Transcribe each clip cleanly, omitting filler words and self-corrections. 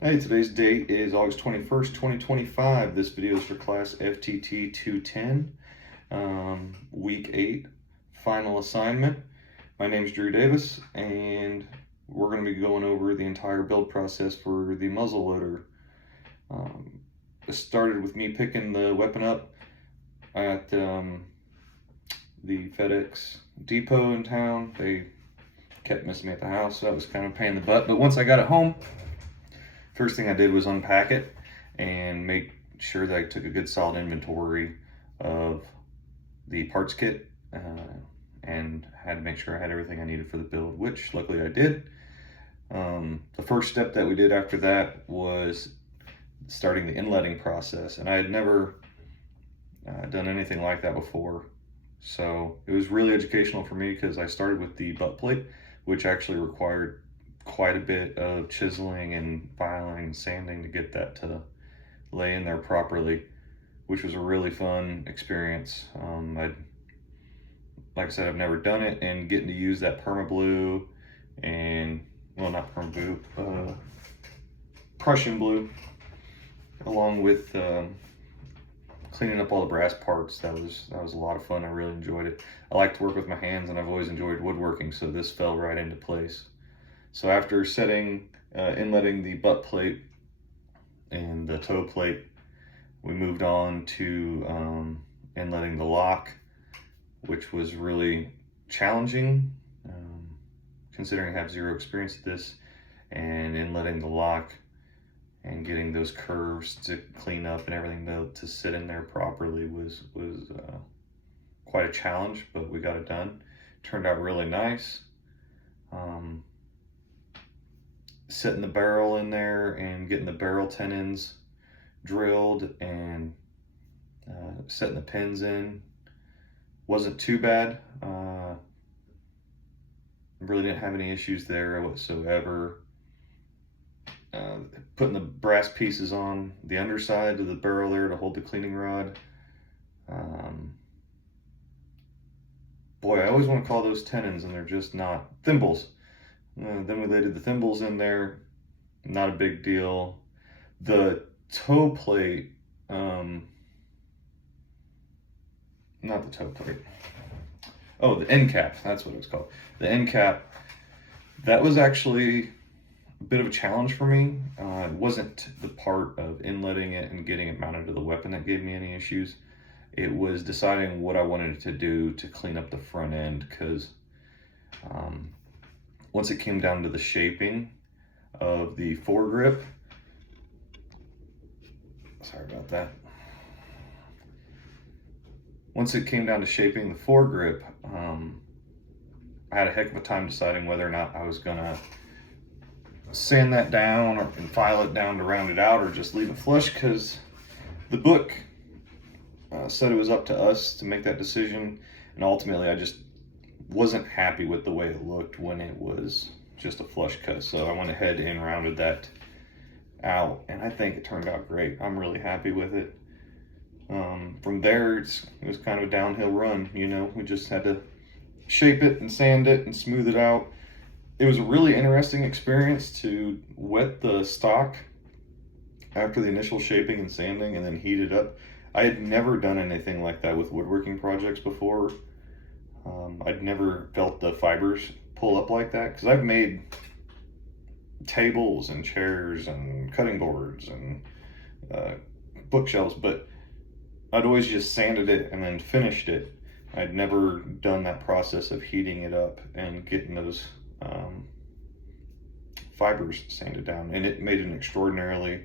Hey, today's date is August 21st, 2025. This video is for class FTT 210, week 8, final assignment. My name is Drew Davis, and we're going to be going over the entire build process for the muzzle loader. It started with me picking the weapon up at the FedEx depot in town. They kept missing me at the house, so that was kind of a pain in the butt. But once I got it home, first thing I did was unpack it and make sure that I took a good solid inventory of the parts kit and had to make sure I had everything I needed for the build, which luckily I did. The first step that we did after that was starting the inletting process, and I had never done anything like that before. So it was really educational for me because I started with the butt plate, which actually required quite a bit of chiseling and filing and sanding to get that to lay in there properly, which was a really fun experience. Like I said, I've never done it, and getting to use that perma-blue and, well, not perma-blue, Prussian blue, along with cleaning up all the brass parts. That was a lot of fun. I really enjoyed it. I like to work with my hands, and I've always enjoyed woodworking, so this fell right into place. So after inletting the butt plate and the toe plate, we moved on to inletting the lock, which was really challenging, considering I have zero experience with this, and inletting the lock and getting those curves to clean up and everything to sit in there properly was quite a challenge, but we got it done. Turned out really nice. Setting the barrel in there and getting the barrel tenons drilled and setting the pins in wasn't too bad. Really didn't have any issues there whatsoever. Putting the brass pieces on the underside of the barrel there to hold the cleaning rod. Boy, I always want to call those tenons, and they're just not. Thimbles. Then we laid the thimbles in there, not a big deal. The toe plate, not the toe plate. Oh, the end cap, that's what it's called. The end cap, that was actually a bit of a challenge for me. It wasn't the part of inletting it and getting it mounted to the weapon that gave me any issues. It was deciding what I wanted to do to clean up the front end, because once it came down to the shaping of the foregrip, sorry about that. Once it came down to shaping the foregrip, I had a heck of a time deciding whether or not I was gonna sand that down and file it down to round it out, or just leave it flush, because the book said it was up to us to make that decision, and ultimately I just wasn't happy with the way it looked when it was just a flush cut. So I went ahead and rounded that out, and I think it turned out great. I'm really happy with it. From there, it was kind of a downhill run. We just had to shape it and sand it and smooth it out. It was a really interesting experience to wet the stock after the initial shaping and sanding and then heat it up. I had never done anything like that with woodworking projects before. I'd never felt the fibers pull up like that, because I've made tables and chairs and cutting boards and bookshelves, but I'd always just sanded it and then finished it. I'd never done that process of heating it up and getting those fibers sanded down, and it made an extraordinarily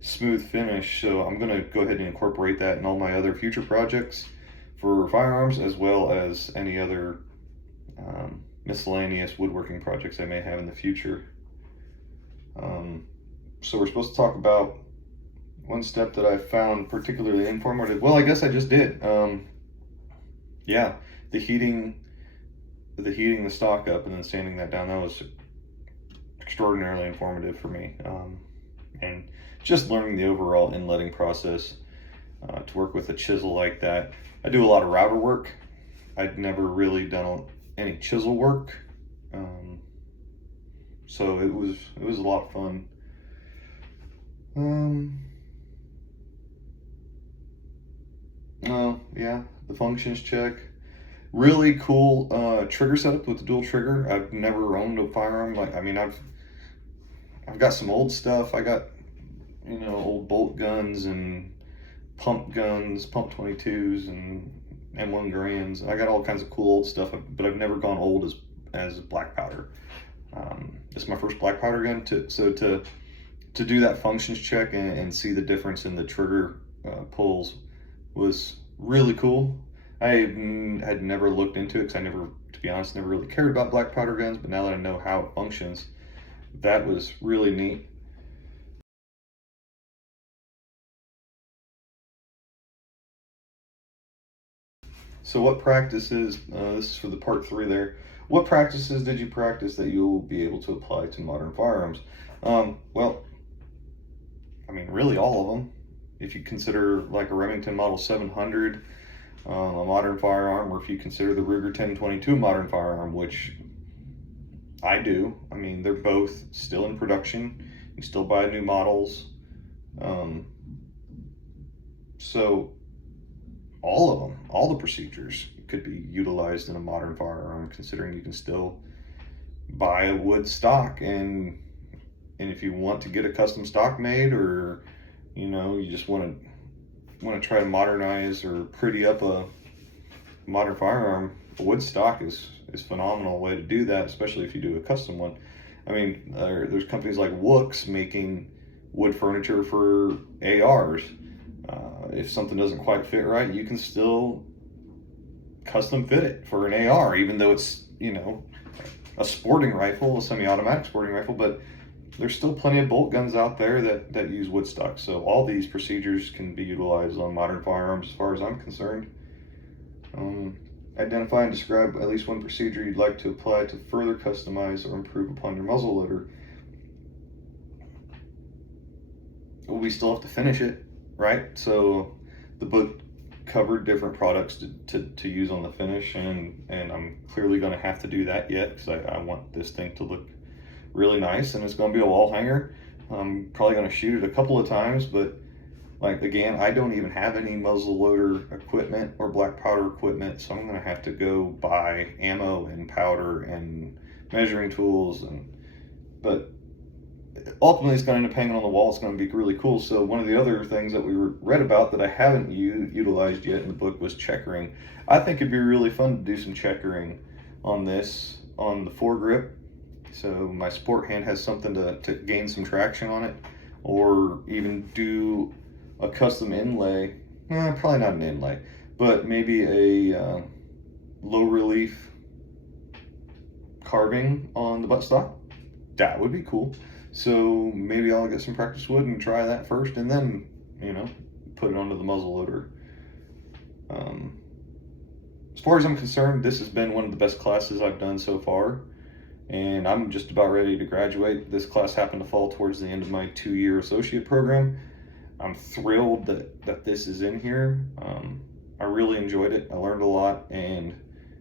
smooth finish. So I'm going to go ahead and incorporate that in all my other future projects for firearms, as well as any other miscellaneous woodworking projects I may have in the future. So we're supposed to talk about one step that I found particularly informative. Well, I guess I just did. Yeah, the heating the stock up and then sanding that down, that was extraordinarily informative for me. And just learning the overall inletting process, to work with a chisel like that. I do a lot of router work. I'd never really done any chisel work, so it was a lot of fun. Oh, yeah, the functions check. Really cool trigger setup with the dual trigger. I've never owned a firearm. Like, I mean, I've got some old stuff. I got, old bolt guns and pump guns, pump 22s and M1 Garands. I got all kinds of cool old stuff, but I've never gone old as black powder. It's my first black powder gun, to do that functions check and see the difference in the trigger pulls was really cool. I had never looked into it because I never, to be honest, never really cared about black powder guns, but now that I know how it functions, that was really neat. So what practices, this is for the part 3 there, what practices did you practice that you'll be able to apply to modern firearms? Well, I mean, really all of them. If you consider like a Remington Model 700 a modern firearm, or if you consider the Ruger 1022 a modern firearm, which I do. I mean, they're both still in production. You still buy new models. So all of them, all the procedures could be utilized in a modern firearm, considering you can still buy a wood stock, and if you want to get a custom stock made, or you just want to try to modernize or pretty up a modern firearm, a wood stock is phenomenal way to do that, especially if you do a custom one. I mean, there's companies like Wooks making wood furniture for ARs. If something doesn't quite fit right, you can still custom fit it for an AR, even though it's, a sporting rifle, a semi-automatic sporting rifle, but there's still plenty of bolt guns out there that use wood stock. So all these procedures can be utilized on modern firearms as far as I'm concerned. Identify and describe at least one procedure you'd like to apply to further customize or improve upon your muzzle loader. Well, we still have to finish it, right? So the book covered different products to use on the finish, and I'm clearly going to have to do that yet, because I want this thing to look really nice, and it's going to be a wall hanger. I'm probably going to shoot it a couple of times, but like, again, I don't even have any muzzle loader equipment or black powder equipment, so I'm going to have to go buy ammo and powder and measuring tools, but ultimately it's going to end up hanging on the wall. It's going to be really cool. So one of the other things that we read about that I haven't utilized yet in the book was checkering. I think it'd be really fun to do some checkering on this, on the foregrip, so my sport hand has something to gain some traction on it, or even do a custom inlay. Probably not an inlay, but maybe a low relief carving on the buttstock. That would be cool. So maybe I'll get some practice wood and try that first, and then put it onto the muzzle loader. As far as I'm concerned, this has been one of the best classes I've done so far, and I'm just about ready to graduate. This class happened to fall towards the end of my 2-year associate program. I'm thrilled that this is in here. I really enjoyed it. I learned a lot, and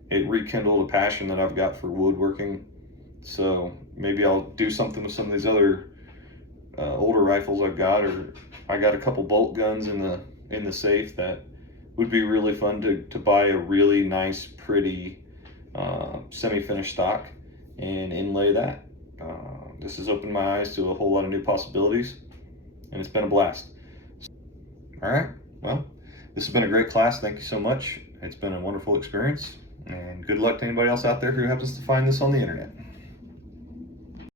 it rekindled a passion that I've got for woodworking. So maybe I'll do something with some of these other older rifles I've got, or I got a couple bolt guns in the safe that would be really fun to buy a really nice, pretty semi-finished stock and inlay that. This has opened my eyes to a whole lot of new possibilities, and it's been a blast. All right, well, this has been a great class. Thank you so much. It's been a wonderful experience, and good luck to anybody else out there who happens to find this on the internet.